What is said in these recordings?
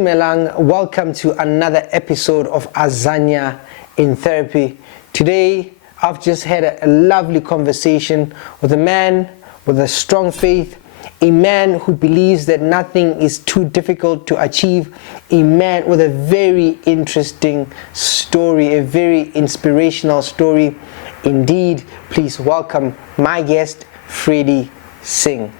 Dumelang, welcome to another episode of Azania In Therapy. Today, I've just had a lovely conversation with a man with a strong faith, a man who believes that nothing is too difficult to achieve, a man with a very interesting story, a very inspirational story. Indeed, please welcome my guest, Fredrick Singh.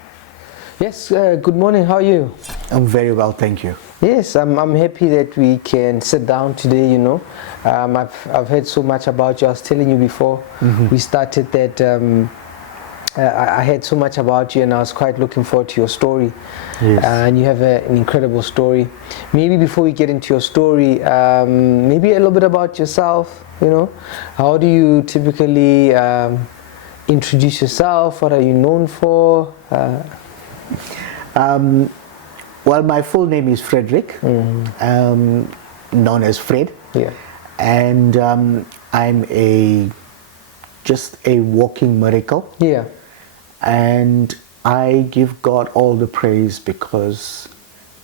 Yes, good morning, how are you? I'm very well, thank you. Yes, I'm happy that we can sit down today, you know. I've heard so much about you. I was telling you before we started that I heard so much about you and I was quite looking forward to your story. Yes. And you have an incredible story. Maybe before we get into your story, maybe a little bit about yourself, you know. How do you typically introduce yourself? What are you known for? Well, my full name is Fredrick, known as Fred. Yeah. And I'm just a walking miracle. Yeah. And I give God all the praise because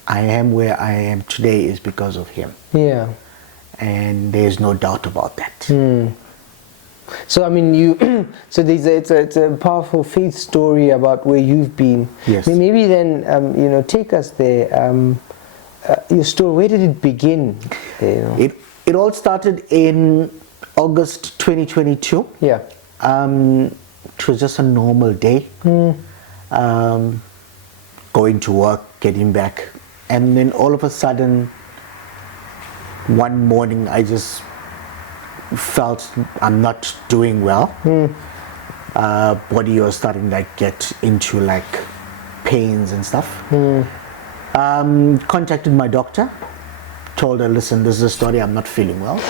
I am where I am today is because of Him. Yeah. And there's no doubt about that. So I mean, so it's a powerful faith story about where you've been. Yes. Maybe then, take us there. Your story. Where did it begin? You know? It all started in August 2022. Yeah. It was just a normal day. Going to work, getting back, and then all of a sudden, one morning, I just felt I'm not doing well. Body was starting to get into pains and stuff. Contacted my doctor, told her, listen, this is a story, I'm not feeling well.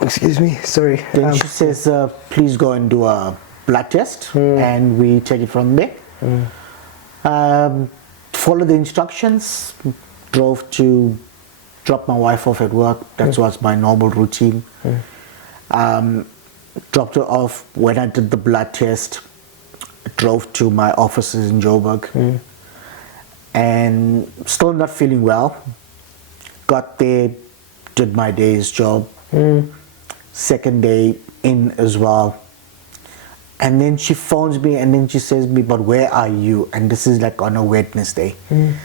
Excuse me, sorry. Then she says, please go and do a blood test and we take it from there. Follow the instructions, drove to drop my wife off at work. That was my normal routine. Dropped her off. When I did the blood test, drove to my offices in Joburg, and still not feeling well. Got there, did my day's job. Second day in as well. And then she phones me and then she says to me, but where are you? And this is on a Wednesday. And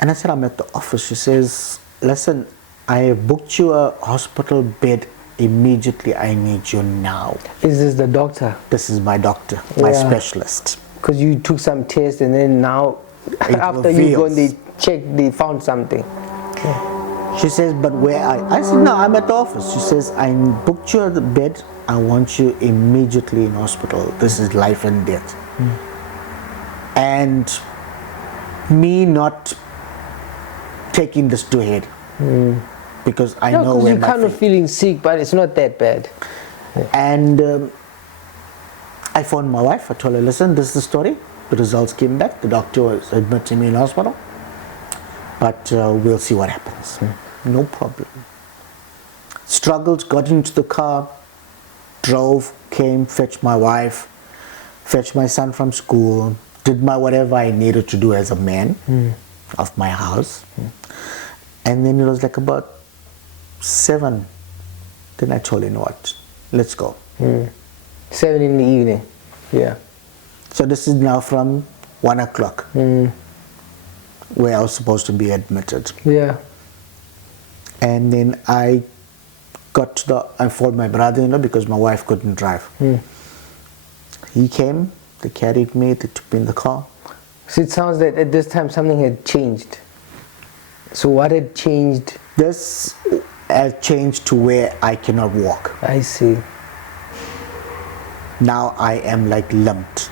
I said, I'm at the office. She says, listen, I have booked you a hospital bed immediately. I need you now. Is this the doctor? This is my doctor, my specialist. Because you took some tests and then now, after you go and they checked, they found something. She says, but where are you? I said, no, I'm at the office. She says, I booked you a bed. I want you immediately in hospital. This is life and death. And me not taking this to head. Because I know where you're kind of feeling sick, but it's not that bad. And I phoned my wife. I told her, listen, this is the story. The results came back. The doctor was admitting me in hospital. But we'll see what happens. No problem. Struggled, got into the car, drove, came, fetched my wife, fetched my son from school, did my whatever I needed to do as a man of my house. And then it was about 7. Then I told him, you know what, let's go. 7 in the evening. Yeah. So this is now from 1 o'clock, where I was supposed to be admitted. Yeah. And then I phoned my brother-in-law because my wife couldn't drive. He came, they carried me, they took me in the car. So it sounds that at this time something had changed. So what had changed? This has changed to where I cannot walk. I see. Now I am limped.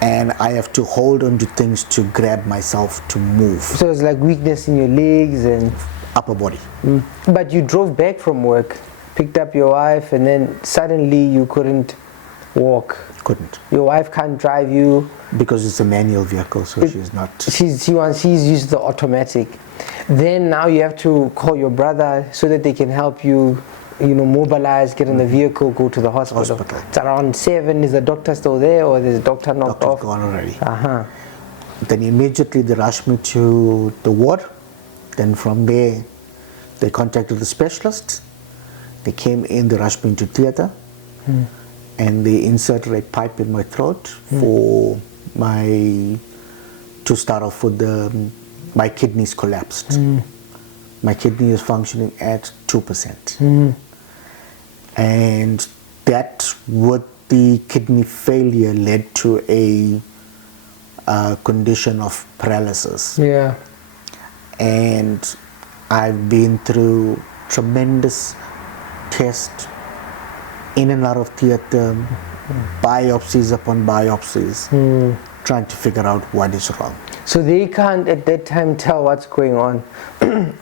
And I have to hold on to things to grab myself to move. So it's weakness in your legs and upper body. But you drove back from work, picked up your wife, and then suddenly you couldn't walk. Couldn't. Your wife can't drive you. Because it's a manual vehicle, so she's not. She's used the automatic. Then now you have to call your brother so that they can help you, mobilize, get in the vehicle, go to the hospital. It's around 7. Is the doctor still there, or is the doctor knocked off? Doctor's gone already. Then immediately they rushed me to the ward. Then from there, they contacted the specialists. They came in, they rushed me into theatre, and they inserted a pipe in my throat for to start off with my kidneys collapsed. My kidney is functioning at 2%. And that, with the kidney failure, led to a condition of paralysis. Yeah. And I've been through tremendous tests, in and out of theatre, biopsies upon biopsies, trying to figure out what is wrong. So they can't at that time tell what's going on.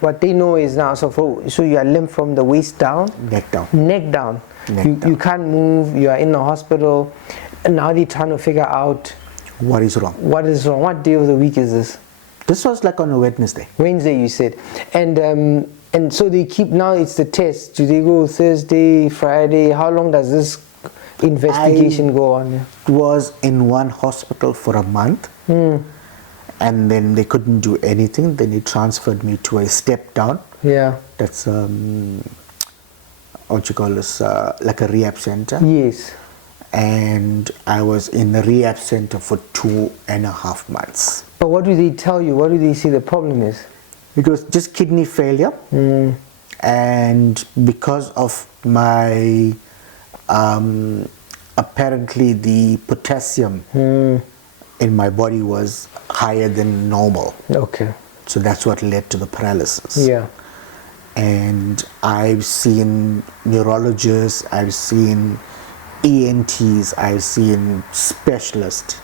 What they know is now, so you are limp from the waist down? Neck down. Neck down. You can't move, you are in the hospital, and now they're trying to figure out what is wrong. What is wrong? What day of the week is this? This was like on a Wednesday. Wednesday, you said. And so they keep, now it's the test. Do they go Thursday, Friday? How long does this investigation go on? Yeah? Was in one hospital for a month. And then they couldn't do anything. Then they transferred me to a step down. Yeah. That's what you call this, like a rehab center. Yes. And I was in the rehab center for 2.5 months. But what do they tell you? What do they say the problem is? It was just kidney failure. And because of my, apparently the potassium in my body was higher than normal. Okay. So that's what led to the paralysis. Yeah. And I've seen neurologists, I've seen ENTs, I've seen specialists.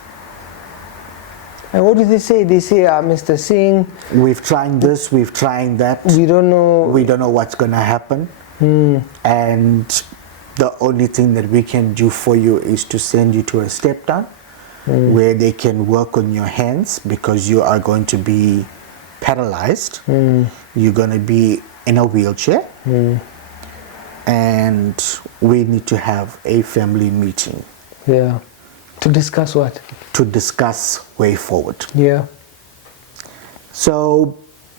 And what do they say? They say, Mr. Singh, we've tried this, we've tried that. We don't know what's going to happen. And the only thing that we can do for you is to send you to a step down where they can work on your hands, because you are going to be paralyzed. You're going to be in a wheelchair. And we need to have a family meeting. Yeah. To discuss what? To discuss way forward. Yeah. So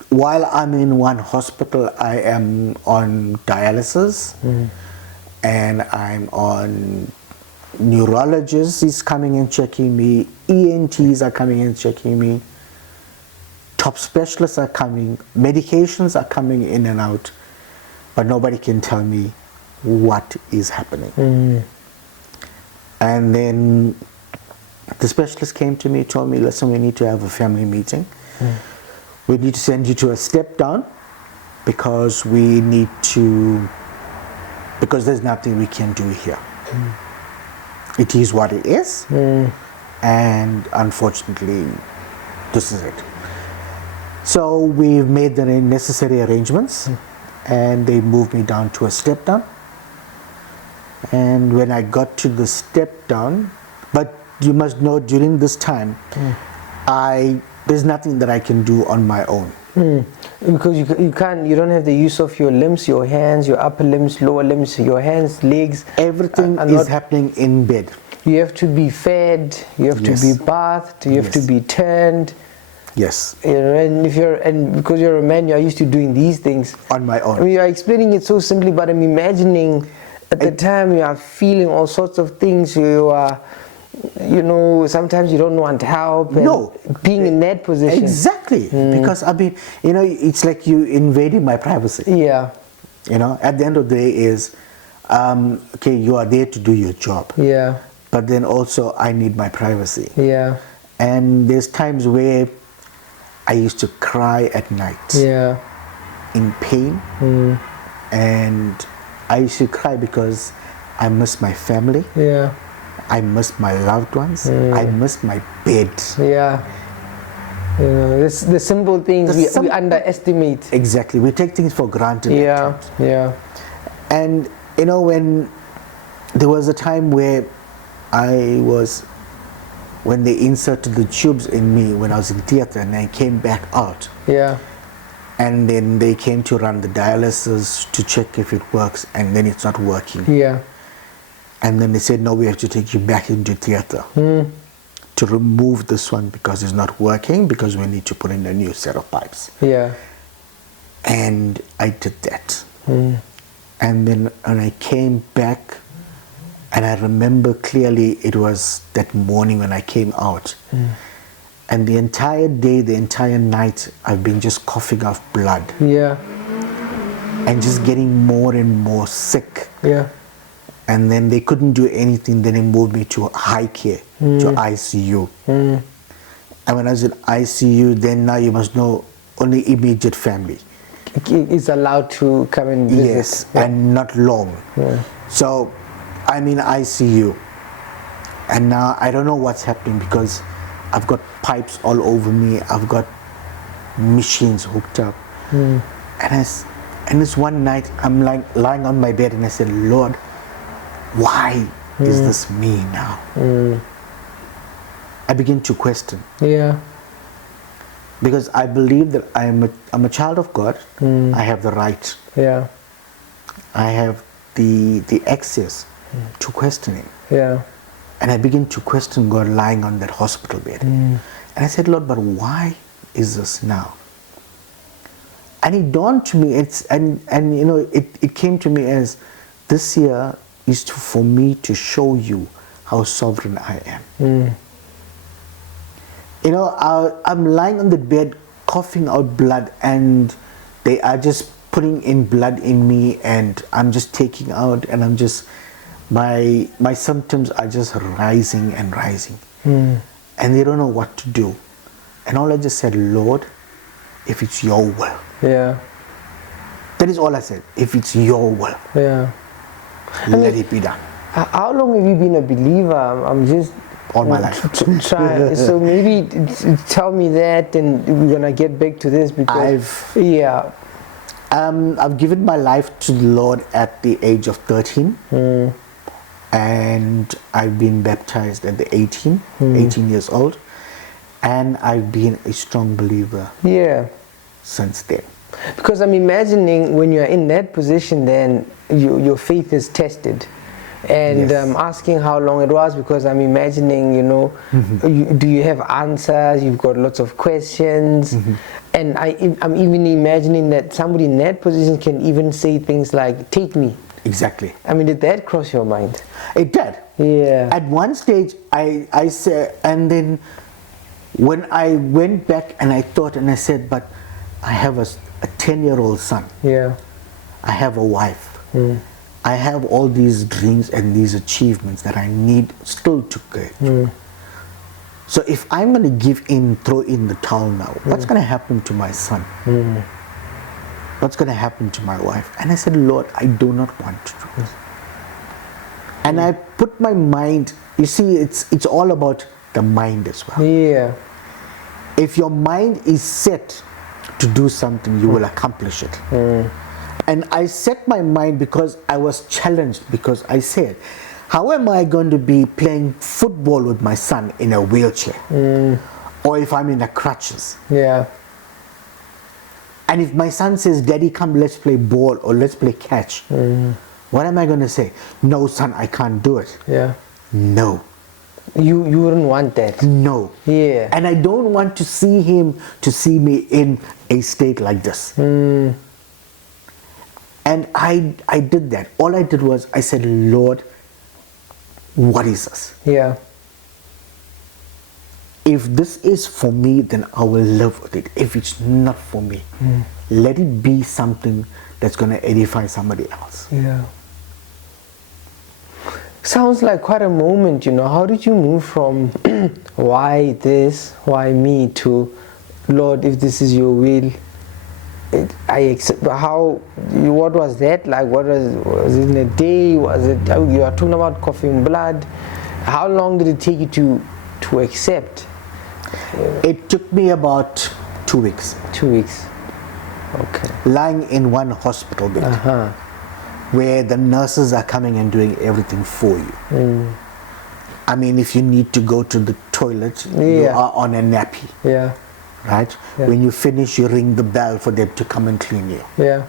while I'm in one hospital, I am on dialysis, and I'm on neurologists is coming and checking me, ENTs are coming and checking me, top specialists are coming, medications are coming in and out, but nobody can tell me what is happening. And then the specialist came to me, told me, listen, we need to have a family meeting. We need to send you to a step down because there's nothing we can do here. It is what it is, and unfortunately, this is it. So we've made the necessary arrangements, and they moved me down to a step down. And when I got to the step down, but you must know during this time, there's nothing that I can do on my own. Because you don't have the use of your limbs, your hands, your upper limbs, lower limbs, your hands, legs. Everything is happening in bed. You have to be fed, you have to be bathed, you have to be turned. Yes. You know, and because you're a man, you're used to doing these things on my own. I mean, you're explaining it so simply, but I'm imagining at the time you are feeling all sorts of things. You are, sometimes you don't want help. And being in that position. Exactly. Because I mean, it's like you invading my privacy. Yeah. At the end of the day is, okay, you are there to do your job. Yeah. But then also I need my privacy. Yeah. And there's times where I used to cry at night. Yeah. In pain. And I used to cry because I miss my family. Yeah. I miss my loved ones. I miss my bed. Yeah. The simple things we underestimate. Exactly. We take things for granted. Yeah. Yeah. And when there was a time where when they inserted the tubes in me when I was in theatre, and I came back out. Yeah. And then they came to run the dialysis to check if it works, and then it's not working. Yeah. And then they said, no, we have to take you back into theatre to remove this one because it's not working, because we need to put in a new set of pipes. Yeah. And I did that. And then when I came back, and I remember clearly it was that morning when I came out. And the entire day, the entire night, I've been just coughing up blood. Yeah. And just getting more and more sick. Yeah. And then they couldn't do anything. Then they moved me to high care, to ICU. And when I was in ICU, then now you must know, only immediate family is allowed to come and visit. Yes, and not long. So I'm in ICU. And now I don't know what's happening, because I've got pipes all over me. I've got machines hooked up. And this one night, I'm lying on my bed, and I said, Lord, why is this me now? I begin to question. Yeah. Because I believe that I'm a child of God. I have the right. Yeah. I have the access to questioning. Yeah. And I begin to question God lying on that hospital bed. And I said, Lord, but why is this now? And it dawned to me, and you know, it came to me as, this year is for me to show you how sovereign I am. You know, I'm lying on the bed coughing out blood, and they are just putting in blood in me, and I'm just taking out, and I'm just, my symptoms are just rising and rising. And they don't know what to do. And all I just said, Lord, if it's your will. Yeah. That is all I said. If it's your will. Yeah. Let it be done. How long have you been a believer? I'm just all my life. Try. So maybe tell me that, and we're gonna get back to this, because I've given my life to the Lord at the age of 13, and I've been baptized at the 18 years old, and I've been a strong believer. Since then. Because I'm imagining when you're in that position, then your faith is tested. And asking how long it was, because I'm imagining, you know, do you have answers? You've got lots of questions. And I'm even imagining that somebody in that position can even say things like, take me. Exactly. I mean, did that cross your mind? It did. Yeah. At one stage, I said, and then when I went back and I thought, and I said, but I have a 10-year-old son. Yeah. I have a wife. I have all these dreams and these achievements that I need still to get. So if I'm going to throw in the towel now, what's going to happen to my son? What's going to happen to my wife? And I said, Lord, I do not want to do this. And I put my mind, you see, it's all about the mind as well. Yeah. If your mind is set to do something, you will accomplish it. And I set my mind because I was challenged, because I said, how am I going to be playing football with my son in a wheelchair? Or if I'm in a crutches? Yeah. And if my son says, Daddy, come, let's play ball or let's play catch. What am I going to say? No, son, I can't do it. Yeah. No. You wouldn't want that. No. Yeah. And I don't want to see me in a state like this. And I did that. All I did was, I said, Lord, what is this? Yeah. If this is for me, then I will live with it. If it's not for me, let it be something that's going to edify somebody else. Yeah. Sounds like quite a moment, you know. How did you move from why this, why me, to Lord, if this is your will, I accept? What was that like? Was it in a day? Was it, you are talking about coughing blood? How long did it take you to accept? It took me about 2 weeks. 2 weeks. Okay. Lying in one hospital bed. Where the nurses are coming and doing everything for you. I mean, if you need to go to the toilet, you are on a nappy. Yeah. Right? Yeah. When you finish, you ring the bell for them to come and clean you. Yeah.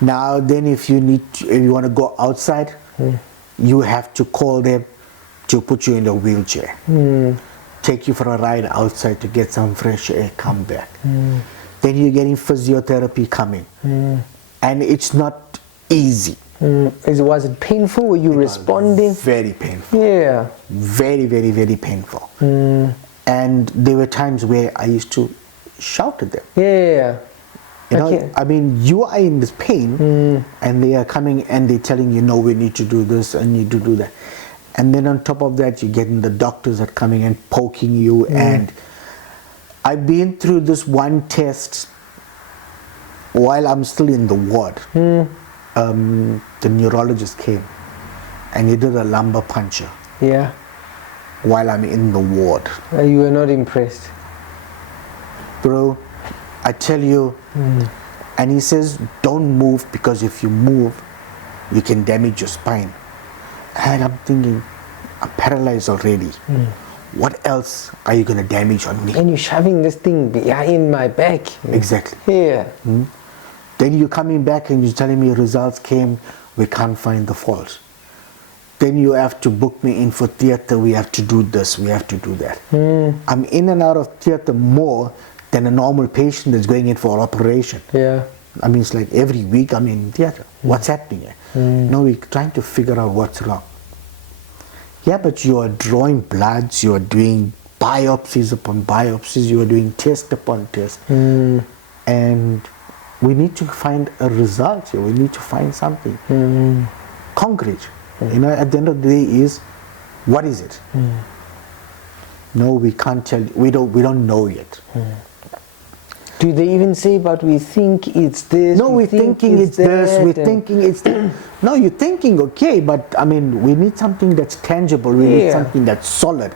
Now, then, if you want to go outside, you have to call them to put you in a wheelchair. take you for a ride outside to get some fresh air, come back. Then you're getting physiotherapy coming. And it's not easy. Was it painful? Were you responding? Very painful. Yeah. Very, very, very painful. And there were times where I used to shout at them. Yeah. You know, I mean, you are in this pain, and they are coming and they're telling you, no, we need to do this and need to do that. And then on top of that, you're getting the doctors that are coming and poking you. And I've been through this one test while I'm still in the ward. The neurologist came and he did a lumbar puncture. Yeah. While I'm in the ward. You were not impressed? Bro, I tell you, and he says, don't move, because if you move, you can damage your spine. And I'm thinking, I'm paralyzed already. What else are you going to damage on me? And you're shoving this thing behind my back. Exactly. Yeah. Then you're coming back and you're telling me results came, we can't find the fault. Then you have to book me in for theatre, we have to do this, we have to do that. I'm in and out of theatre more than a normal patient that's going in for an operation. Yeah. I mean, it's like every week I'm in theatre. What's happening here? No, we're trying to figure out what's wrong. Yeah, but you are drawing bloods, you are doing biopsies upon biopsies, you are doing test upon test. And we need to find a result here. We need to find something concrete. You know, at the end of the day is, what is it? No, we can't tell you. We don't know yet. Do they even say, but we think it's this? No, we're thinking it's this, we're thinking it's that. No, you're thinking, okay, but I mean, we need something that's tangible, we need something that's solid.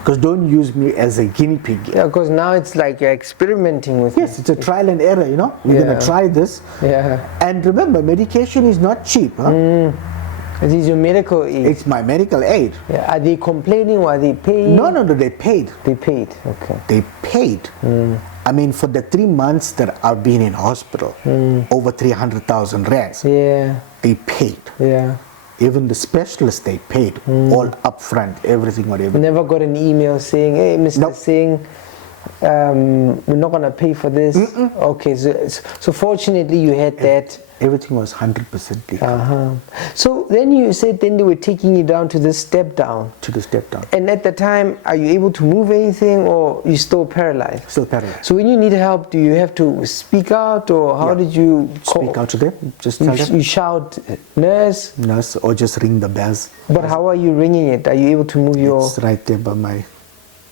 Because don't use me as a guinea pig. Yeah, because now it's like you're experimenting with Yes, it's a trial and error, you know. We're going to try this. Yeah. And remember, medication is not cheap. Huh? It is your medical aid. It's my medical aid. Yeah. Are they complaining or are they paying? No, they paid. They paid, okay. They paid. I mean, for the 3 months that I've been in hospital, over 300,000 rands. Yeah. They paid. Yeah. Even the specialists, they paid all upfront, everything, whatever. Never got an email saying, hey, Mr. Singh, we're not going to pay for this. Okay, so fortunately you had that. Everything was 100% legal. So then you said then they were taking you down to the step down. To the step down. And at the time, are you able to move anything or you still paralyzed? Still paralyzed. So when you need help, do you have to speak out or how did you call? Speak out to them. Just tell them. You shout, nurse? Nurse, or just ring the bells. But how are you ringing it? Are you able to move your... It's right there by my...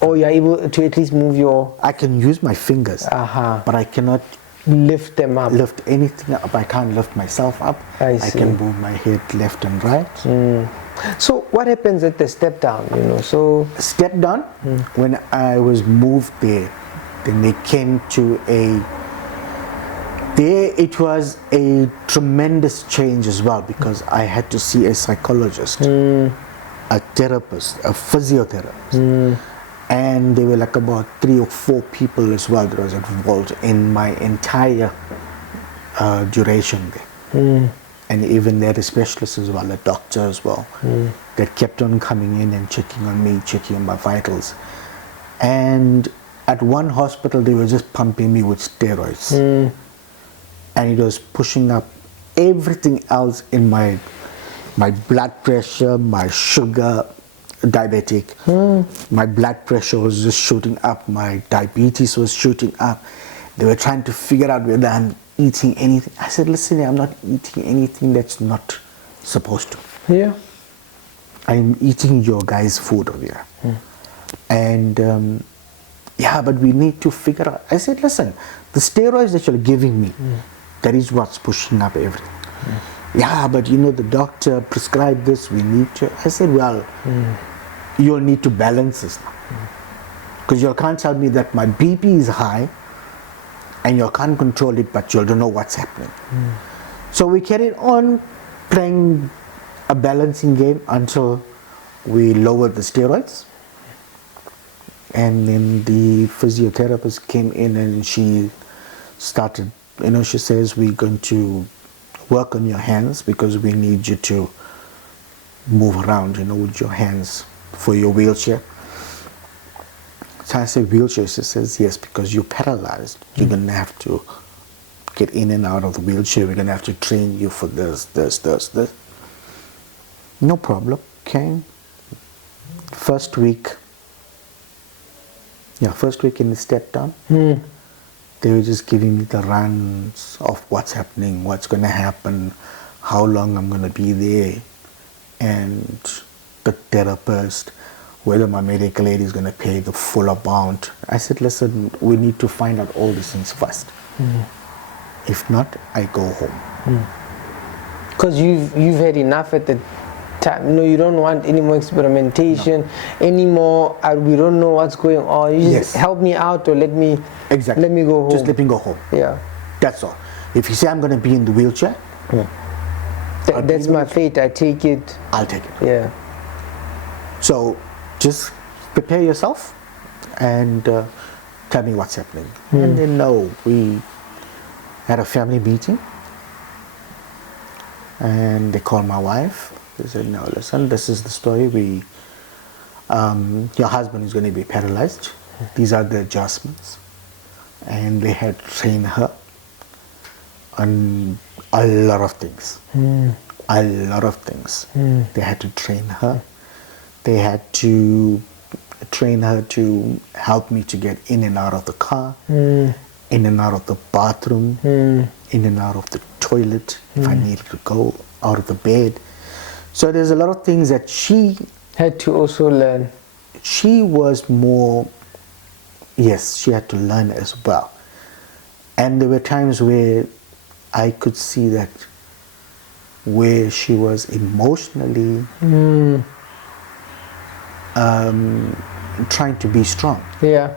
Or you're able to at least move your... I can use my fingers, but I cannot lift them up. Lift anything up. I can't lift myself up. I see. I can move my head left and right. So what happens at the step down, you know? So step down, when I was moved there, then they came to there it was a tremendous change as well, because I had to see a psychologist, a therapist, a physiotherapist. And there were like about 3 or 4 people as well that was involved in my entire duration there. And even there, the specialists as well, a doctor as well, that kept on coming in and checking on me, checking on my vitals. And at one hospital, they were just pumping me with steroids. And it was pushing up everything else in my blood pressure, my sugar, diabetic. My blood pressure was just shooting up, my diabetes was shooting up. They were trying to figure out whether I'm eating anything. I said, listen, I'm not eating anything that's not supposed to. Yeah. I'm eating your guys' food over here. And yeah, but we need to figure out. I said, listen, the steroids that you're giving me, that is what's pushing up everything. Yeah, but you know, the doctor prescribed this, we need to. I said, well, you'll need to balance this now. Because you can't tell me that my BP is high and you can't control it, but you don't know what's happening. So we carried on playing a balancing game until we lowered the steroids. And then the physiotherapist came in and she started, you know, she says, we're going to work on your hands because we need you to move around, you know, with your hands for your wheelchair. So I said, wheelchair? She says, yes, because you're paralyzed. You're going to have to get in and out of the wheelchair. We're going to have to train you for this. No problem. Okay. First week in the step down, they were just giving me the runs of what's happening, what's going to happen, how long I'm going to be there, and the therapist, whether my medical aid is going to pay the full amount. I said, listen, we need to find out all these things first. If not, I go home. Because you've had enough at the time. No, you don't want any more experimentation, anymore. We don't know what's going on. You just help me out or let me let me go home. Just let me go home. Yeah. That's all. If you say I'm going to be in the wheelchair, that's my fate. I take it. I'll take it. Yeah. So just prepare yourself and tell me what's happening. And then we had a family meeting and they called my wife. They said, no, listen, this is the story. Your husband is going to be paralyzed. These are the adjustments. And they had trained her on a lot of things. A lot of things. They had to train her. They had to train her to help me to get in and out of the car, in and out of the bathroom, in and out of the toilet if I needed to go out of the bed. So there's a lot of things that she had to also learn. She was more, yes, she had to learn as well. And there were times where I could see that where she was emotionally trying to be strong. Yeah.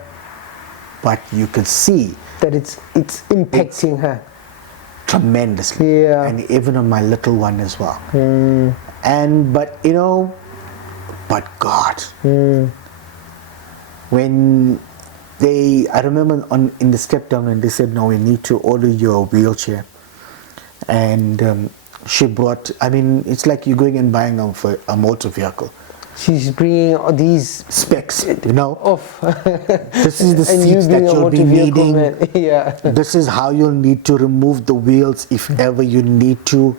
But you could see that it's impacting her tremendously. Yeah. And even on my little one as well. But God, when I remember in the step down and they said, no, we need to order your wheelchair. And she brought, it's like you're going and buying a motor vehicle. She's bringing all these specs, off. This is the seats that you'll be needing. Yeah. This is how you'll need to remove the wheels if ever you need to.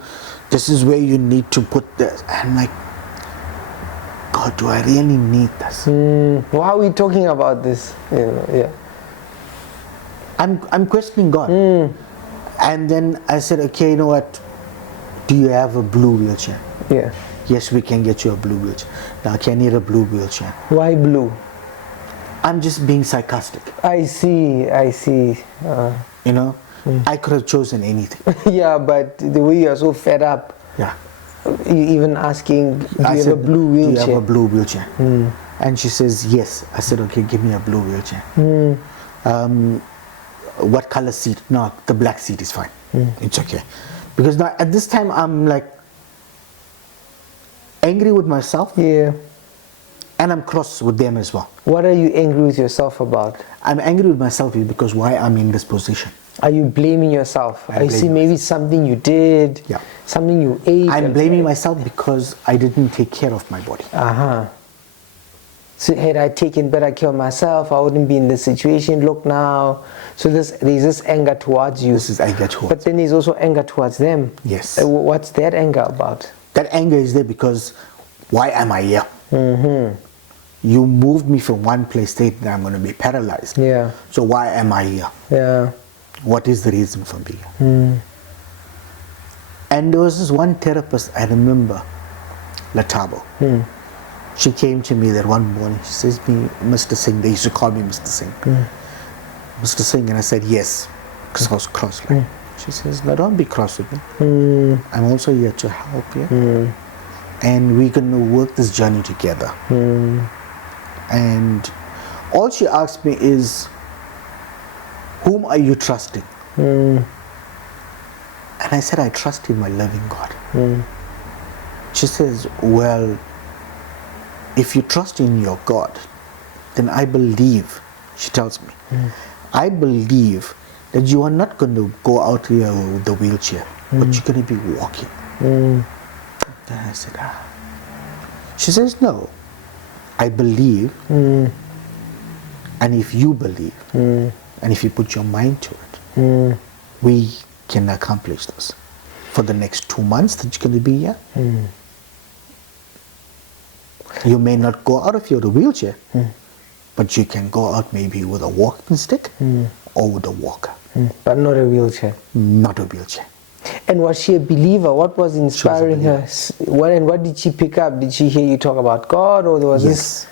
This is where you need to put this. I'm like, God, do I really need this? Why are we talking about this? Yeah. I'm questioning God. And then I said, okay, you know what? Do you have a blue wheelchair? Yeah. Yes, we can get you a blue wheelchair. Now, can you need a blue wheelchair? Why blue? I'm just being sarcastic. I see. I could have chosen anything. Yeah, but the way you are so fed up. Yeah. You even asking, do you have a blue wheelchair? Do you have a blue wheelchair? And she says, yes. I said, okay, give me a blue wheelchair. What color seat? No, the black seat is fine. It's okay. Because now at this time I'm like angry with myself. Yeah. And I'm cross with them as well. What are you angry with yourself about? I'm angry with myself because why I'm in this position. Are you blaming yourself? I see maybe something you did, something you ate. I'm blaming myself because I didn't take care of my body. So had I taken better care of myself, I wouldn't be in this situation. Look now. So there's this anger towards you. This is anger towards. But then there's also anger towards them. Yes. What's that anger about? That anger is there because why am I here? You moved me from one place, state that I'm going to be paralyzed. Yeah. So why am I here? Yeah. What is the reason for being here? And there was this one therapist I remember, Latabo. She came to me that one morning. She says to me, Mr. Singh, they used to call me Mr. Singh. Mr. Singh, and I said yes, because I was cross. She says, no, don't be cross with me. I'm also here to help you. And we're going to work this journey together. And all she asked me is, whom are you trusting? And I said, I trust in my loving God. She says, well, if you trust in your God, then I believe, she tells me, I believe that you are not going to go out here with the wheelchair, but you're going to be walking. Then I said, She says, no, I believe And if you believe, and if you put your mind to it, we can accomplish this. For the next 2 months that you're going to be here, you may not go out of your wheelchair, but you can go out maybe with a walking stick or with a walker. But not a wheelchair. Not a wheelchair. And was she a believer? What was inspiring her? believer. And what did she pick up? Did she hear you talk about God, or was this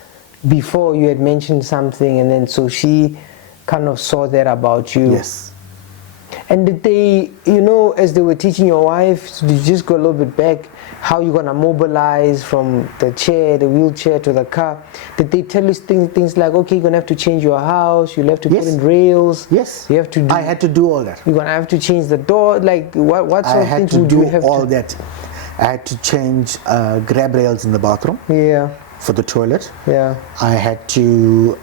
before you had mentioned something, and then so she kind of saw that about you? Yes. And did they, as they were teaching your wife, did you just go a little bit back, how you're going to mobilize from the chair, the wheelchair to the car? Did they tell you things like, okay, you're going to have to change your house, you'll have to put in rails? Yes. You have to I had to do all that. You're going to have to change the door? Like, what sort of things would you have to do? I had to do all that. I had to change grab rails in the bathroom. Yeah. For the toilet. Yeah. I had to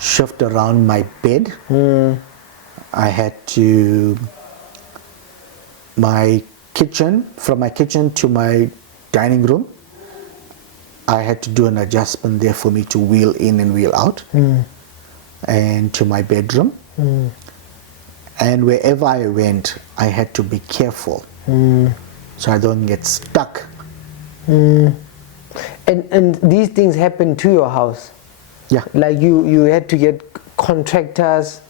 shift around my bed. I had to, my kitchen, from my kitchen to my dining room, I had to do an adjustment there for me to wheel in and wheel out, and to my bedroom. And wherever I went, I had to be careful so I don't get stuck. And these things happen to your house? Yeah. Like you had to get contractors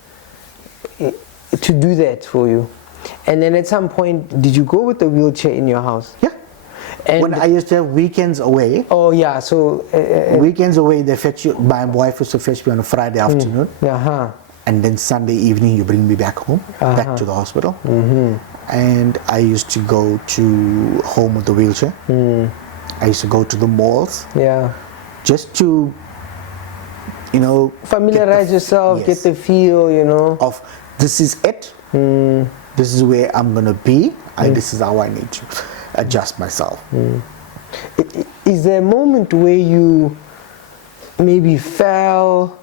to do that for you, and then at some point, did you go with the wheelchair in your house? Yeah. And when I used to have weekends away. Oh yeah, so weekends away, they fetch you. My wife used to fetch me on a Friday afternoon, and then Sunday evening you bring me back home, back to the hospital. And I used to go to home with the wheelchair. I used to go to the malls. Yeah. Just to, familiarize yourself, get the feel, of this is it. This is where I'm gonna be. This is how I need to adjust myself. Is there a moment where you maybe fell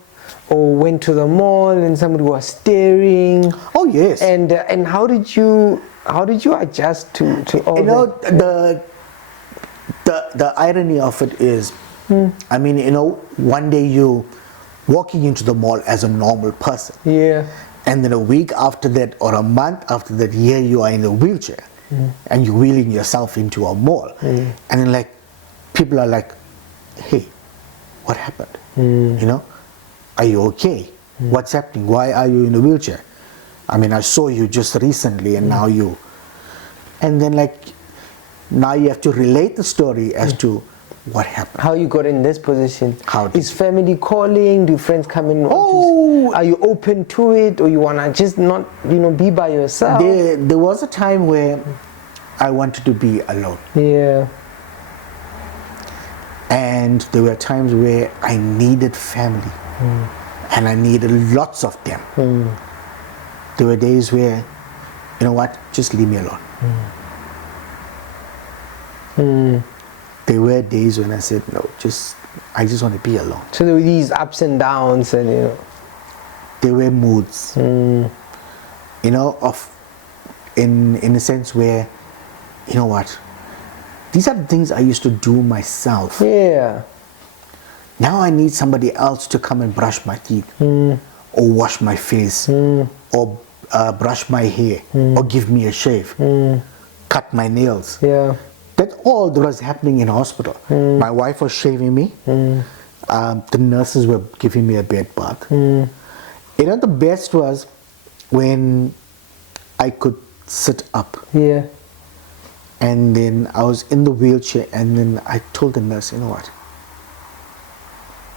or went to the mall and somebody was staring? Oh yes. And how did you adjust to all that? The irony of it is, I mean, one day you walking into the mall as a normal person. Yeah. And then a week after that or a month after that, here you are in a wheelchair and you're wheeling yourself into a mall. And then people are like, hey, what happened? Are you okay? What's happening? Why are you in a wheelchair? I mean, I saw you just recently and now you. And then now you have to relate the story as to what happened. How you got in this position? Is family calling? Do friends come in? Are you open to it, or you wanna just not, be by yourself? There was a time where I wanted to be alone. Yeah. And there were times where I needed family, and I needed lots of them. There were days where, just leave me alone. There were days when I said, no, I just want to be alone. So there were these ups and downs, and there were moods, in a sense where, these are the things I used to do myself. Yeah. Now I need somebody else to come and brush my teeth, or wash my face, or brush my hair, or give me a shave, cut my nails. Yeah. That's all that was happening in hospital. My wife was shaving me. The nurses were giving me a bed bath. The best was when I could sit up. Yeah. And then I was in the wheelchair, and then I told the nurse,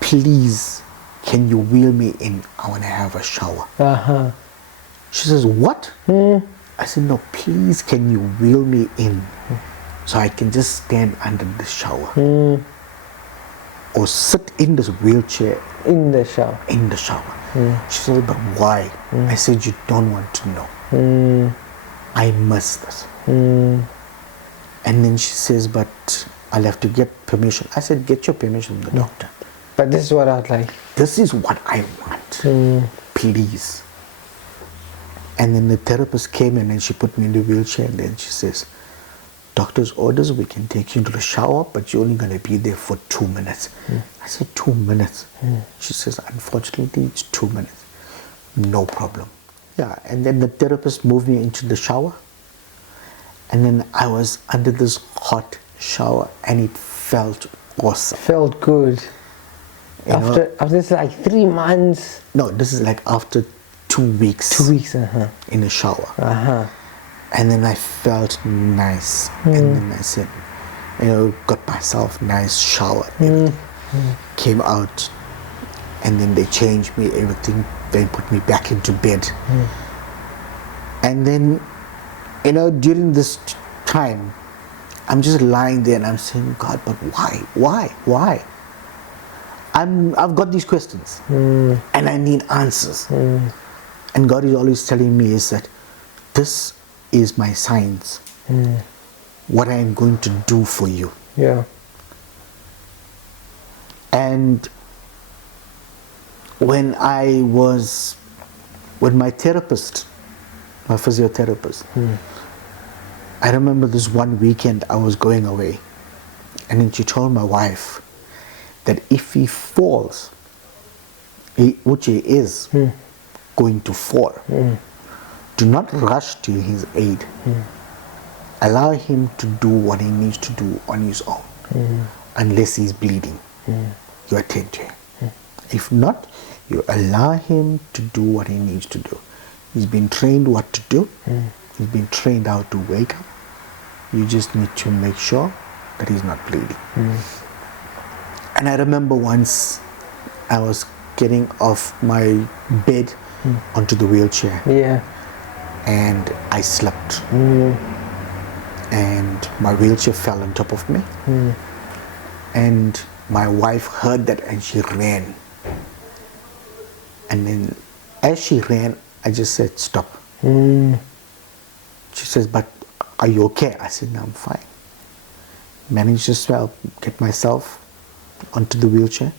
please, can you wheel me in? I want to have a shower. She says, what? I said, no, please, can you wheel me in? So I can just stand under the shower. Or sit in this wheelchair. In the shower. In the shower. She said, but why? I said, you don't want to know. I miss this. And then she says, but I'll have to get permission. I said, get your permission from the doctor. But this is what I'd like. This is what I want. Please. And then the therapist came in and she put me in the wheelchair, and then she says, doctor's orders, we can take you into the shower, but you're only going to be there for 2 minutes. I said, 2 minutes? She says, unfortunately, it's 2 minutes. No problem. Yeah, and then the therapist moved me into the shower. And then I was under this hot shower, and it felt awesome. Felt good. After this, like 3 months? No, this is like after 2 weeks. 2 weeks, in the shower. And then I felt nice. And then I said, got myself nice shower. Came out, and then they changed me, everything. They put me back into bed. And then, during this time, I'm just lying there and I'm saying, God, but why? I've got these questions and I need answers. And God is always telling me is that this is my signs, what I am going to do for you. Yeah. And when my therapist, my physiotherapist, I remember this one weekend I was going away, and then she told my wife that if he falls, which he is going to fall, do not rush to his aid. Allow him to do what he needs to do on his own, unless he's bleeding. You attend to him. If not, you allow him to do what he needs to do. He's been trained what to do. He's been trained how to wake up. You just need to make sure that he's not bleeding. And I remember once I was getting off my bed onto the wheelchair. Yeah. And I slipped. And my wheelchair fell on top of me. And my wife heard that and she ran. And then as she ran, I just said, stop. She says, but are you okay? I said, no, I'm fine. Managed to get myself onto the wheelchair,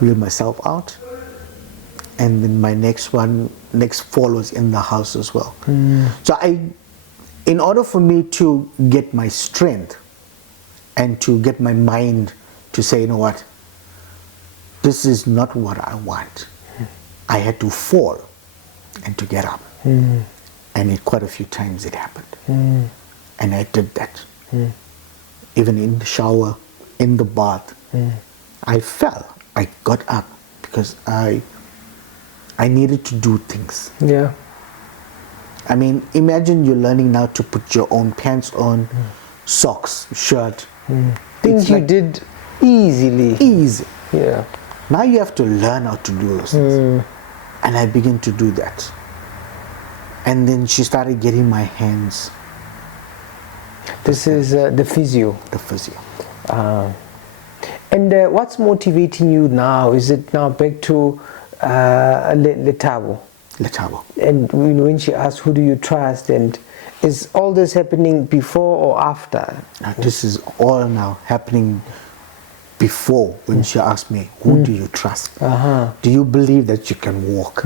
wheel myself out, and then my next fall was in the house as well. So in order for me to get my strength and to get my mind to say, you know what, this is not what I want, I had to fall and to get up. And quite a few times it happened. And I did that. Even in the shower, in the bath, I fell. I got up because I needed to do things. Yeah. I mean, imagine you're learning now to put your own pants on, socks, shirt. Things you did easily. Easy. Yeah. Now you have to learn how to do those things. And I began to do that. And then she started getting my hands. This is the physio. The physio. And what's motivating you now? Is it now back to Letabo? Letabo. And when she asked, who do you trust? And is all this happening before or after? This is all now happening before, when she asked me, who do you trust? Do you believe that you can walk?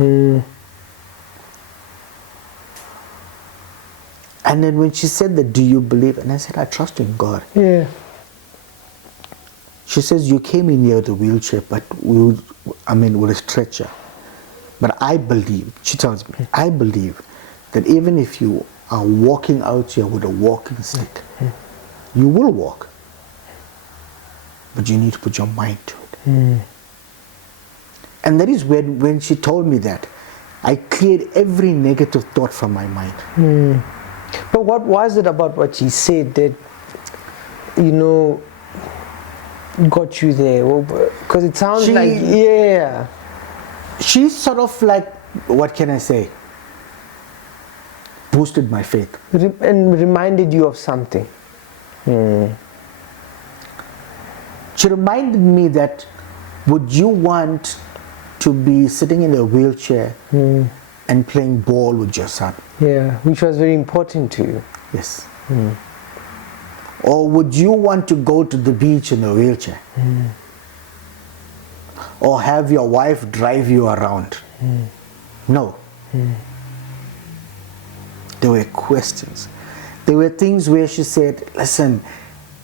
And then when she said that, do you believe? And I said, I trust in God. Yeah. She says, you came in here with a wheelchair, but with a stretcher. But I believe, she tells me, I believe that even if you are walking out here with a walking stick, you will walk. But you need to put your mind to it. And that is when she told me that, I cleared every negative thought from my mind. But what was it about what she said that, got you there? Because it sounds like, yeah. She sort of like, what can I say? Boosted my faith. And reminded you of something. She reminded me that, would you want to be sitting in a wheelchair and playing ball with your son? Yeah, which was very important to you. Yes. Or would you want to go to the beach in a wheelchair? Or have your wife drive you around? No. There were questions There were things where she said, listen,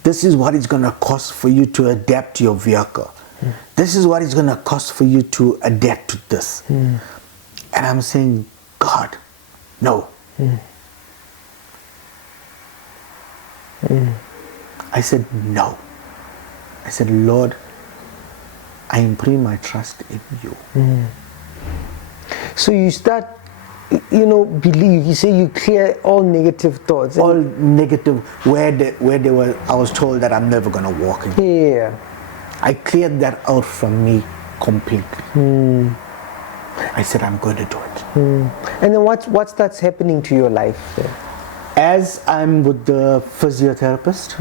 this is what it's going to cost for you to adapt to your vehicle. This is what it's going to cost for you to adapt to this. And I'm saying, God, no. I said, no. I said, Lord, I am putting my trust in you. So you start, believe. You say you clear all negative thoughts. All negative, where they were, I was told that I'm never going to walk again. Yeah. I cleared that out from me completely. I said, I'm going to do it. And then what starts happening to your life then? As I'm with the physiotherapist,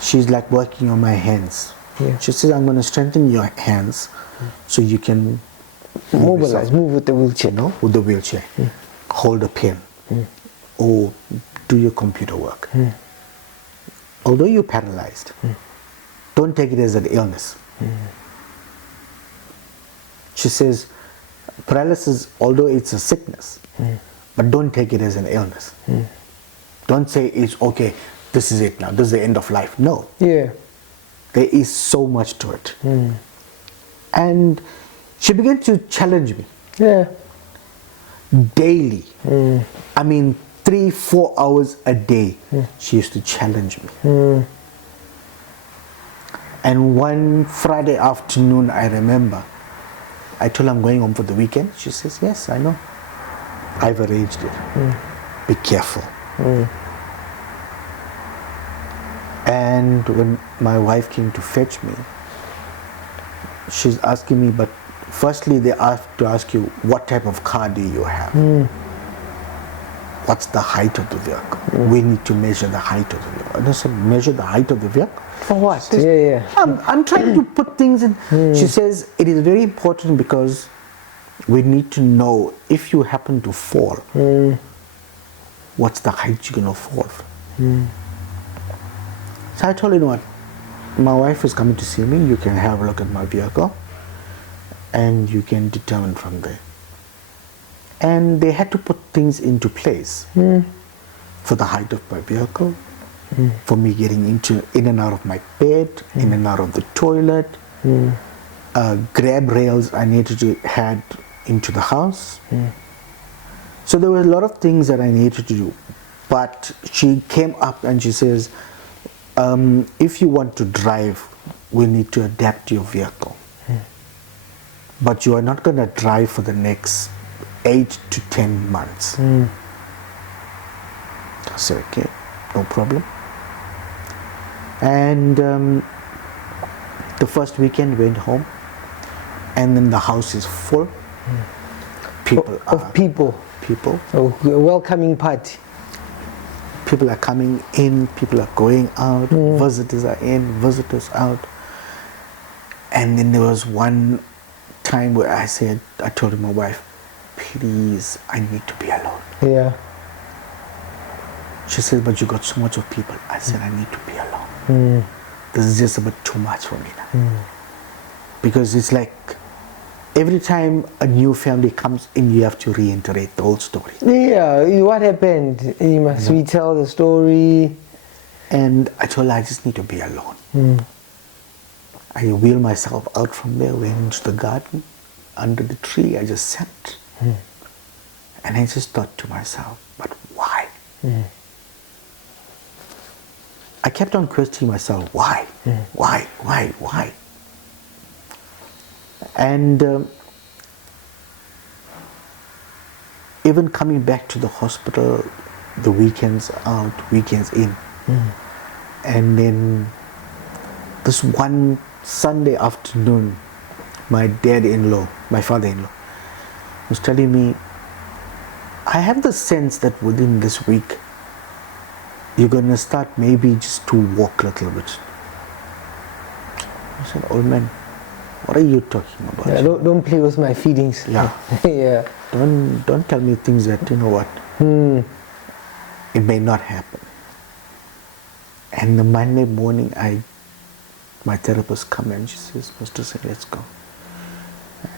she's like working on my hands. Yeah. She says, I'm going to strengthen your hands so you can Mobilize, move with the wheelchair. With the wheelchair. Hold a pen. Or do your computer work. Although you're paralyzed, don't take it as an illness. She says, paralysis, although it's a sickness, but don't take it as an illness. Don't say it's okay, this is it now, this is the end of life. No. Yeah. There is so much to it. And she began to challenge me. Yeah. Daily. I mean, 3-4 hours a day, she used to challenge me. And one Friday afternoon, I remember, I told her I'm going home for the weekend. She says, yes, I know. I've arranged it. Be careful. And when my wife came to fetch me, she's asking me, but firstly they have to ask you, what type of car do you have? What's the height of the vehicle? We need to measure the height of the vehicle. And I said, measure the height of the vehicle? For what? Says, yeah. I'm trying to put things in. She says, it is very important because we need to know if you happen to fall, what's the height you're going to fall from? So I told her, you know what, my wife is coming to see me, you can have a look at my vehicle and you can determine from there. And they had to put things into place for the height of my vehicle, for me getting in and out of my bed, in and out of the toilet, grab rails I needed to have into the house. So there were a lot of things that I needed to do. But she came up and she says, if you want to drive, we need to adapt your vehicle. But you are not going to drive for the next 8 to 10 months. I said, okay, no problem. And the first weekend went home, and then the house is full. People. Oh, a welcoming party. People are coming in, people are going out, visitors are in, visitors out. And then there was one time where I told my wife, please, I need to be alone. Yeah. She said, but you got so much of people. I said, I need to be alone. This is just a bit too much for me now. Because it's like, every time a new family comes in, you have to reiterate the whole story. Yeah, what happened? You must retell the story. And I told her, I just need to be alone. I wheeled myself out from there, went into the garden, under the tree, I just sat. And I just thought to myself, but why? I kept on questioning myself, why? Why? And even coming back to the hospital, the weekends out, weekends in. And then this one Sunday afternoon, my dad-in-law, my father-in-law, was telling me, I have the sense that within this week, you're going to start maybe just to walk a little bit. I said, old man, what are you talking about? Yeah, don't play with my feelings. Yeah. Yeah. Don't tell me things that, you know what, it may not happen. And the Monday morning, my therapist come and she says, Mr. Singh, let's go.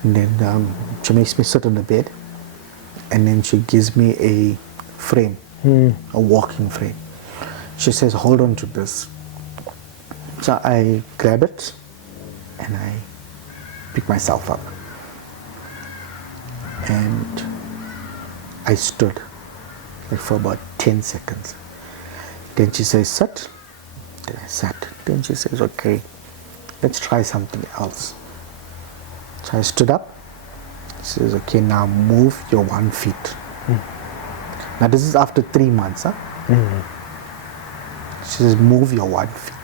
And then she makes me sit on the bed, and then she gives me a frame a walking frame. She says, hold on to this. So I grab it and I pick myself up. And I stood like for about 10 seconds. Then she says, sit. Then I sat. Then she says, okay, let's try something else. So I stood up. She says, okay, now move your 1 foot. Now this is after 3 months, huh? She says, move your 1 foot.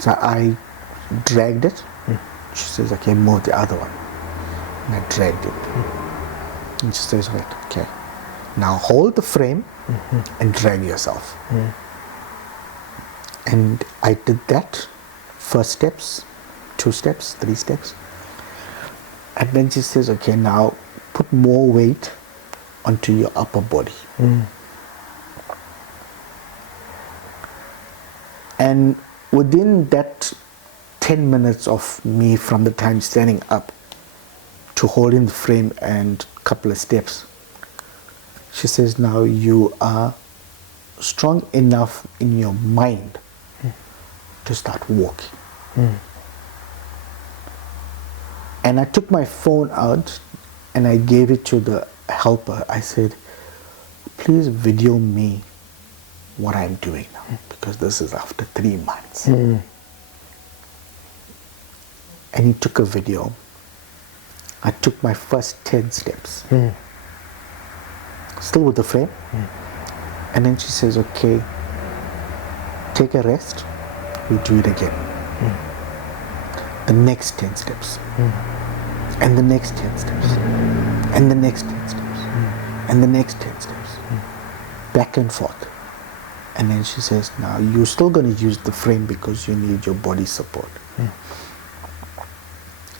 So I dragged it. She says, okay, move the other one. And I dragged it. And she says, wait, okay. Now hold the frame and drag yourself. And I did that. First steps, 2 steps, 3 steps. And then she says, okay, now put more weight onto your upper body. And within that 10 minutes of me from the time standing up to holding the frame and a couple of steps, she says, now you are strong enough in your mind to start walking. And I took my phone out and I gave it to the helper. I said, please video me what I'm doing now, because this is after 3 months. And he took a video. I took my first 10 steps, still with the frame. And then she says, okay, take a rest, we'll do it again. The next 10 steps, and the next 10 steps, and the next 10 steps, and the next 10 steps, back and forth. And then she says, now you're still going to use the frame because you need your body support.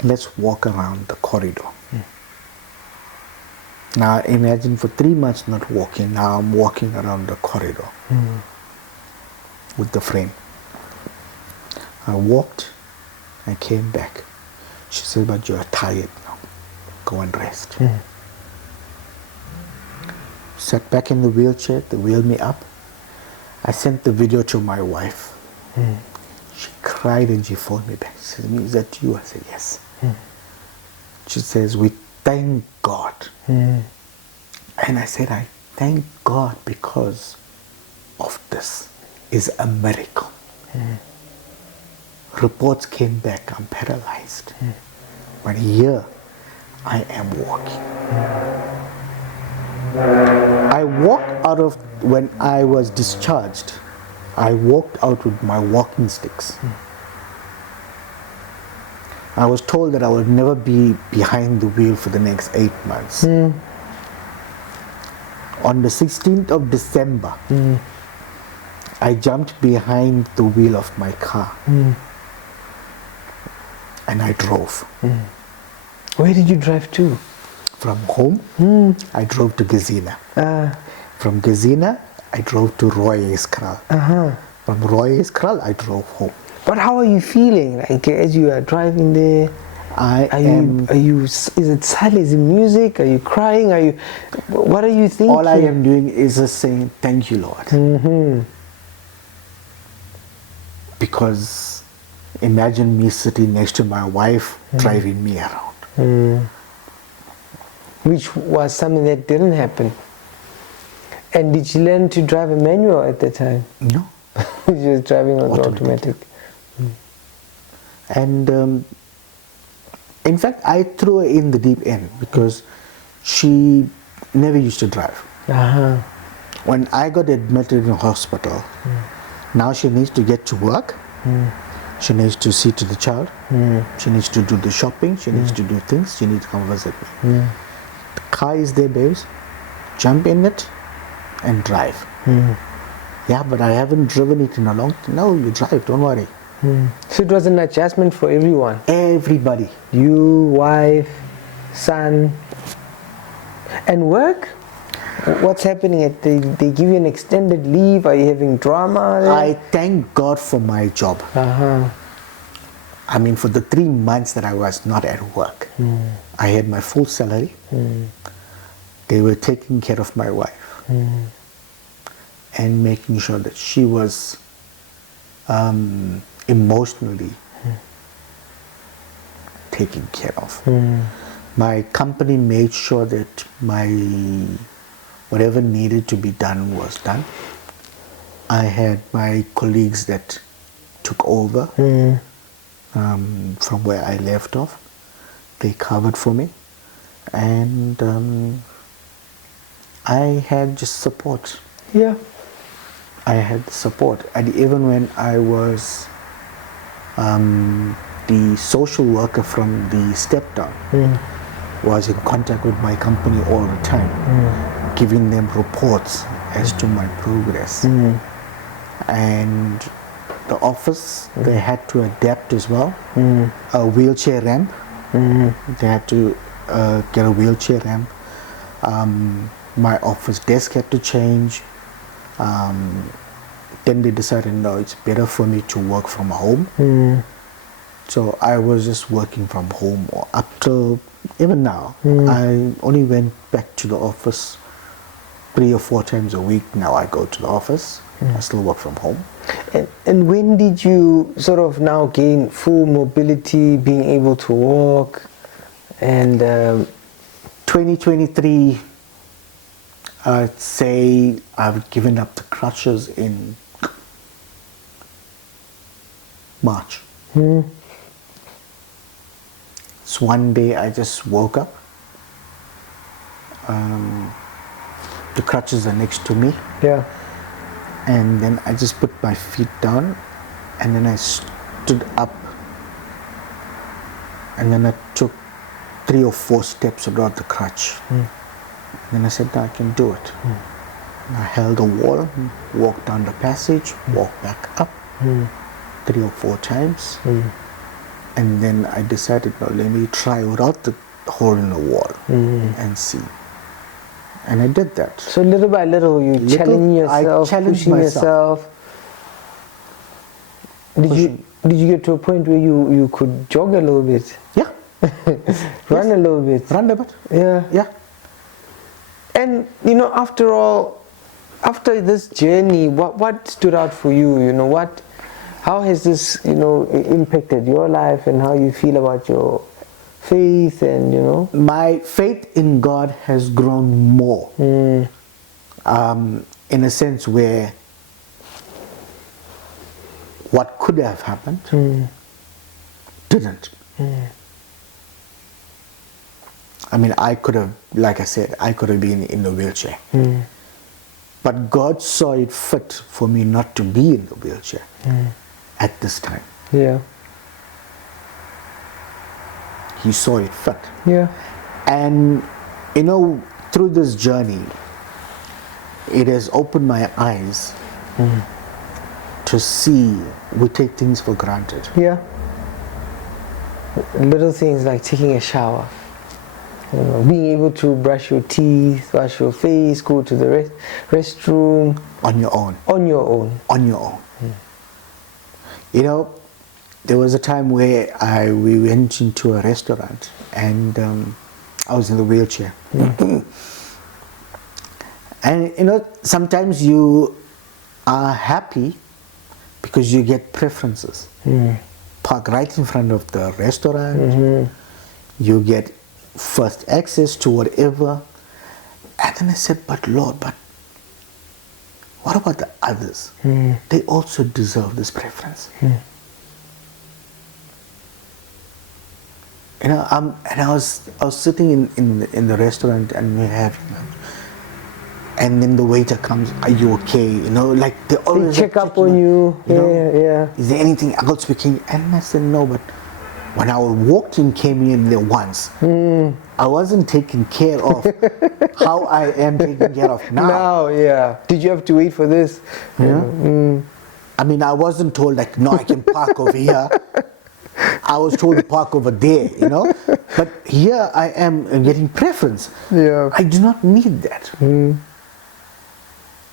Let's walk around the corridor. Now imagine for 3 months not walking, now I'm walking around the corridor with the frame. I walked, I came back. She said, but you're tired now, go and rest. Sat back in the wheelchair, they wheeled me up. I sent the video to my wife. She cried and she phoned me back. She said, is that you? I said, yes. She says, we thank God. And I said, I thank God because of this. Is a miracle. Reports came back, I'm paralyzed. But here, I am walking. I walked out of, when I was discharged, I walked out with my walking sticks. I was told that I would never be behind the wheel for the next 8 months. On the 16th of December, I jumped behind the wheel of my car and I drove. Where did you drive to? From home, I drove to Gezina. From Gezina, I drove to Roy's Kral. From Roy's Kral, I drove home. But how are you feeling? Like as you are driving there, is it silent? Is it music? Are you crying? What are you thinking? All I am doing is just saying, thank you, Lord. Because imagine me sitting next to my wife driving me around. Which was something that didn't happen. And did you learn to drive a manual at the time? No. You were driving on automatic. And in fact, I threw her in the deep end because she never used to drive. When I got admitted in hospital, now she needs to get to work. She needs to see to the child. She needs to do the shopping. She needs to do things. She needs to come visit me. The car is there, babes. Jump in it and drive. Yeah, but I haven't driven it in a long time. No, you drive, don't worry. So it was an adjustment for everyone? Everybody. You, wife, son. And work? What's happening? They give you an extended leave? Are you having drama there? I thank God for my job. I mean, for the 3 months that I was not at work, I had my full salary. They were taking care of my wife and making sure that she was emotionally taken care of. My company made sure that whatever needed to be done was done. I had my colleagues that took over from where I left off. They covered for me, and I had just support. Yeah. I had support, and even when I was the social worker from the step down, was in contact with my company all the time, giving them reports as to my progress. And the office, they had to adapt as well. A wheelchair ramp. They had to get a wheelchair ramp. My office desk had to change. Then they decided, no, it's better for me to work from home. So I was just working from home up till even now. I only went back to the office 3 or 4 times a week. Now I go to the office. I still work from home. And when did you sort of now gain full mobility, being able to walk? And 2023, I'd say I've given up the crutches in March. So one day I just woke up. The crutches are next to me. yeah. And then I just put my feet down, and then I stood up, and then I took 3 or 4 steps without the crutch. And then I said, no, I can do it. And I held a wall, walked down the passage, walked back up 3 or 4 times. And then I decided, no, let me try without the hole in the wall and see. And I did that. So little by little, you challenging yourself, pushing yourself. Did you get to a point where you could jog a little bit? Yeah. Run a little bit? Run a bit. Yeah. Yeah. And after all, after this journey, what stood out for you? How has this impacted your life and how you feel about your faith and My faith in God has grown more. In a sense where what could have happened didn't. I mean, I could have, like I said, I could have been in the wheelchair. But God saw it fit for me not to be in the wheelchair at this time. Yeah. He saw it fit. Yeah. And through this journey, it has opened my eyes to see we take things for granted. Yeah. Little things like taking a shower, being able to brush your teeth, wash your face, go to the restroom. On your own. On your own. On your own. There was a time where we went into a restaurant and I was in the wheelchair. And sometimes you are happy because you get preferences. Park right in front of the restaurant. You get first access to whatever. And then I said, but Lord, what about the others? They also deserve this preference. And I was sitting in the restaurant and we're having lunch. And then the waiter comes, are you okay? Like they always check up on you. Yeah. Is there anything else we can? And I said no, but when I walked in, came in there once, I wasn't taken care of how I am taken care of now. Now, yeah. Did you have to wait for this? Yeah. I mean, I wasn't told like, no, I can park over here. I was told to park over there, But here I am getting preference. Yeah. I do not need that.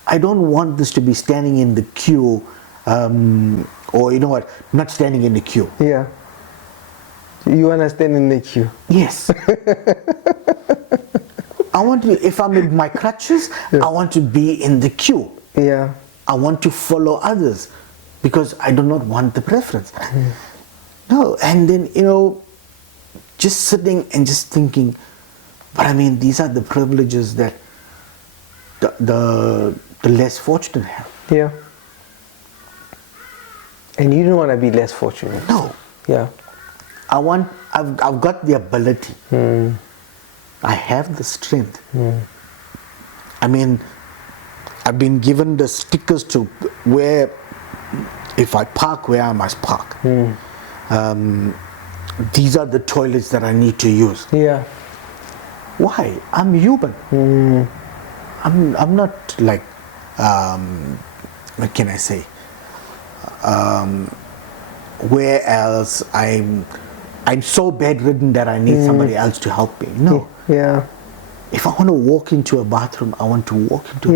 I don't want this to be standing in the queue, or not standing in the queue. Yeah. You want to stand in the queue? Yes. I want to, if I'm in my crutches, I want to be in the queue. Yeah. I want to follow others because I do not want the preference. No, and then, just sitting and just thinking, but I mean, these are the privileges that the less fortunate have. Yeah. And you don't want to be less fortunate. No. Yeah. I've got the ability. I have the strength. I mean, I've been given the stickers to where, if I park, where I must park. These are the toilets that I need to use. Yeah. Why? I'm human. I'm not like, what can I say? Where else I'm so bedridden that I need somebody else to help me. No. Yeah. If I want to walk into a bathroom, I want to walk into a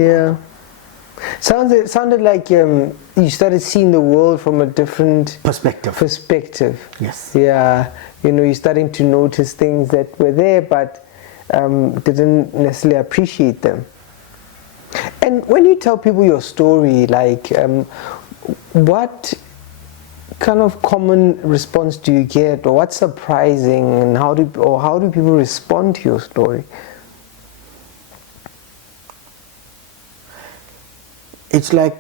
bathroom. Sounded like you started seeing the world from a different perspective. Yes. Yeah. You're starting to notice things that were there but didn't necessarily appreciate them. And when you tell people your story, like what kind of common response do you get, or what's surprising, and how do people respond to your story? It's like,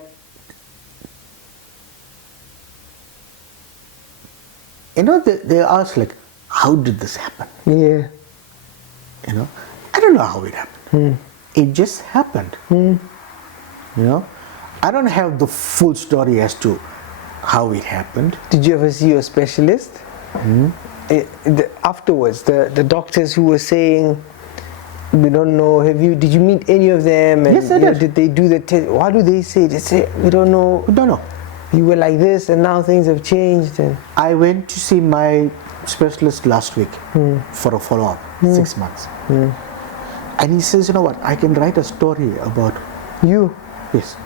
they ask like, how did this happen? Yeah. I don't know how it happened. It just happened. I don't have the full story as to how it happened. Did you ever see your specialist? Afterwards, the doctors who were saying, we don't know, did you meet any of them? And, yes, I did. Did they do the test? What do they say? They say, we don't know. We don't know. You were like this and now things have changed. And I went to see my specialist last week for a follow-up, 6 months. And he says, you know what, I can write a story about you. Yes.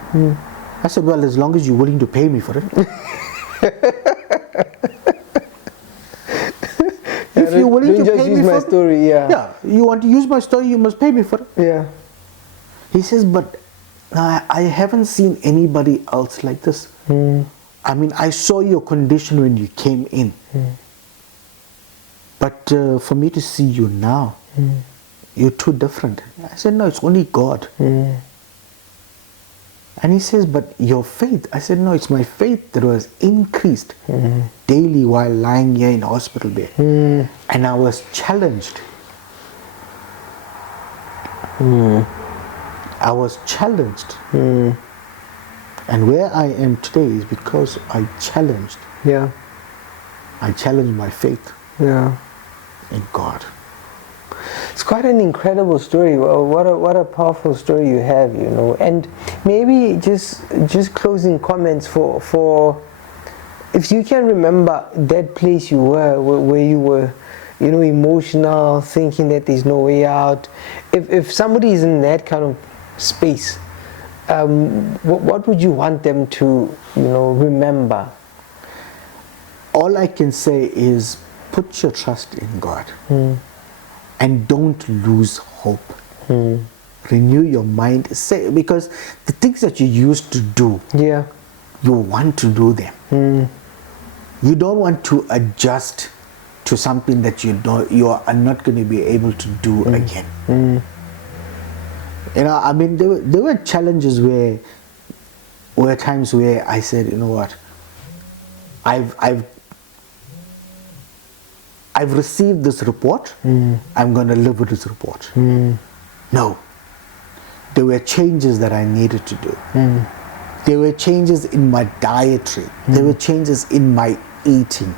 I said, well, as long as you're willing to pay me for it. If you're willing to pay me for my story, you want to use my story, you must pay me for it. Yeah. He says, but I haven't seen anybody else like this. I mean, I saw your condition when you came in. But for me to see you now, you're too different. I said, no, it's only God. And he says, but your faith. I said, no, it's my faith that was increased daily while lying here in hospital bed. And I was challenged. I was challenged. And where I am today is because I challenged. Yeah. I challenged my faith. Yeah. In God. It's quite an incredible story. What a powerful story you have, And maybe just closing comments for if you can remember that place you were, where you were, emotional, thinking that there's no way out. If somebody is in that kind of space, what would you want them to, remember? All I can say is put your trust in God. And don't lose hope. Renew your mind. Because the things that you used to do, you want to do them. You don't want to adjust to something that you are not going to be able to do again. I mean, there were challenges where times where I said, you know what, I've received this report, I'm going to live with this report. No. There were changes that I needed to do. There were changes in my dietary. There were changes in my eating.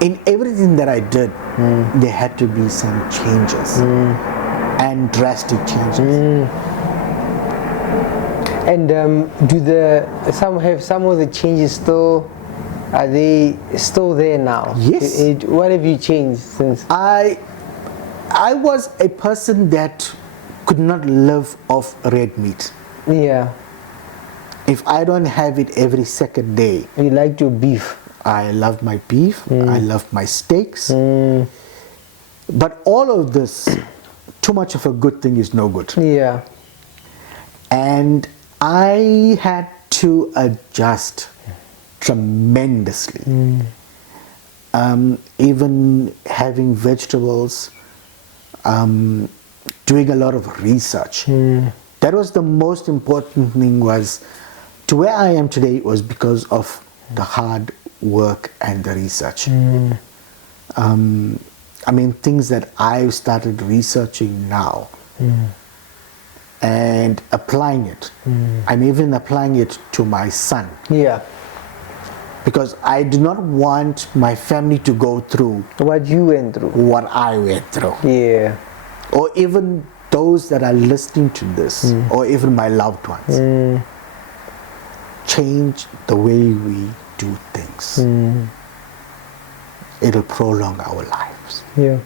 In everything that I did, there had to be some changes. And drastic changes. And have some of the changes still? Are they still there now? Yes. What have you changed since? I was a person that could not live off red meat. Yeah. If I don't have it every second day. You liked your beef. I love my beef. I love my steaks. But all of this too much of a good thing is no good. Yeah. And I had to adjust tremendously. Even having vegetables, doing a lot of research. That was the most important thing. Was to where I am today was because of the hard work and the research. I mean, things that I've started researching now and applying it. I'm even applying it to my son. Yeah. Because I do not want my family to go through What you went through. what I went through. Yeah. Or even those that are listening to this, or even my loved ones. Change the way we do things. It'll prolong our lives. Yeah.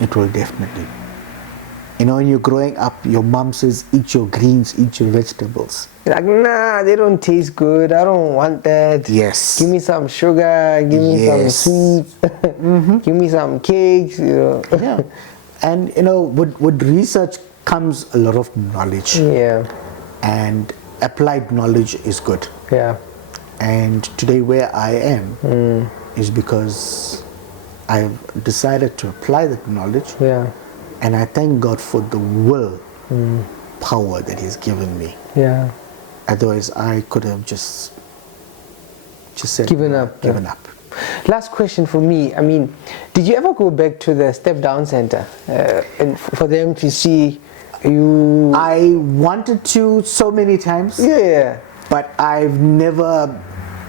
It will definitely. You know, when you're growing up, your mom says, eat your greens, eat your vegetables. You're like, nah, they don't taste good. I don't want that. Yes. Give me some sugar. Give me some sweets. Give me some cakes. You know. Yeah. And you know, with research comes a lot of knowledge. Yeah. And applied knowledge is good. Yeah. And today where I am is because I've decided to apply that knowledge. Yeah. And I thank God for the will power that He's given me. Yeah. Otherwise I could have just said Given up. Given up. Last question for me. I mean, did you ever go back to the step down center and for them to see you? I wanted to so many times. Yeah. But I've never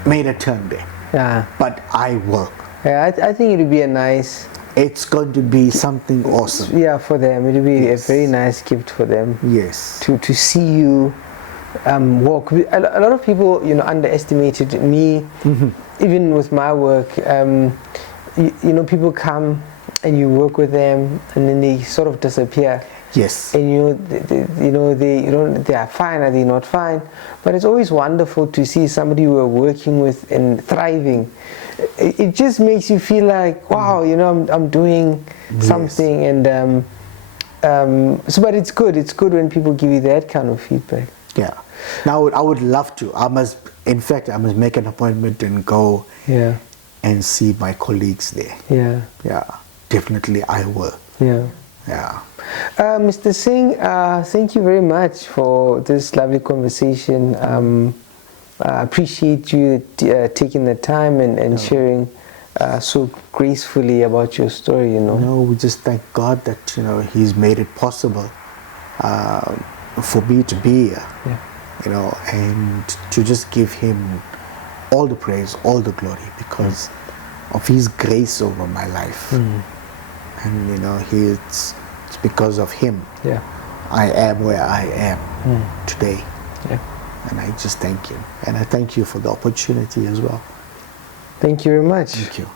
made a turn there. Yeah. But I will. Yeah, I think it would be a nice. It's going to be something awesome. Yeah, for them. It would be Yes. a very nice gift for them. Yes. To see you walk. A lot of people, you know, underestimated me. Even with my work, you know, people come and you work with them, and then they sort of disappear. Yes. And they are fine, are they not fine? But it's always wonderful to see somebody you are working with and thriving. It just makes you feel like, wow, you know, I'm doing something, and but it's good. It's good when people give you that kind of feedback. Yeah. Now I would love to. I must make an appointment and go. Yeah. And see my colleagues there. Yeah. Yeah. Definitely I will. Yeah. Yeah. Mr. Singh, thank you very much for this lovely conversation. I appreciate you taking the time and sharing so gracefully about your story, you know. No, we just thank God that, you know, He's made it possible for me to be here. Yeah. You know, and to just give Him all the praise, all the glory, because of His grace over my life. And you know, it's because of Him. Yeah. I am where I am today. Yeah. And I just thank Him. And I thank you for the opportunity as well. Thank you very much. Thank you.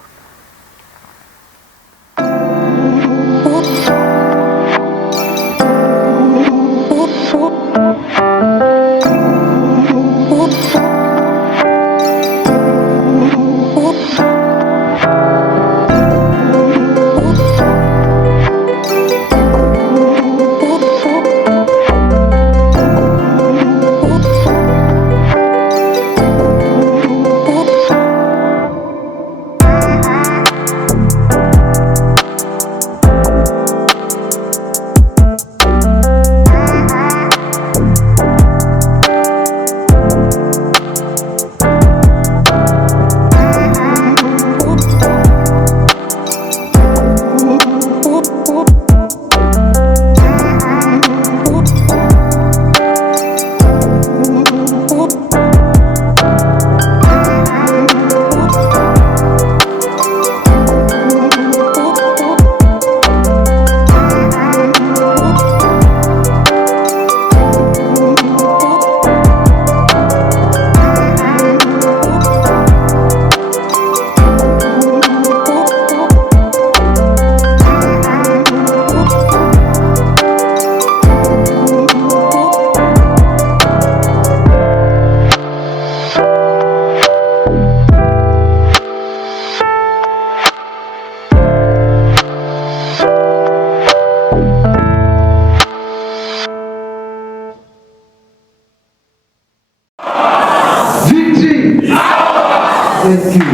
with you.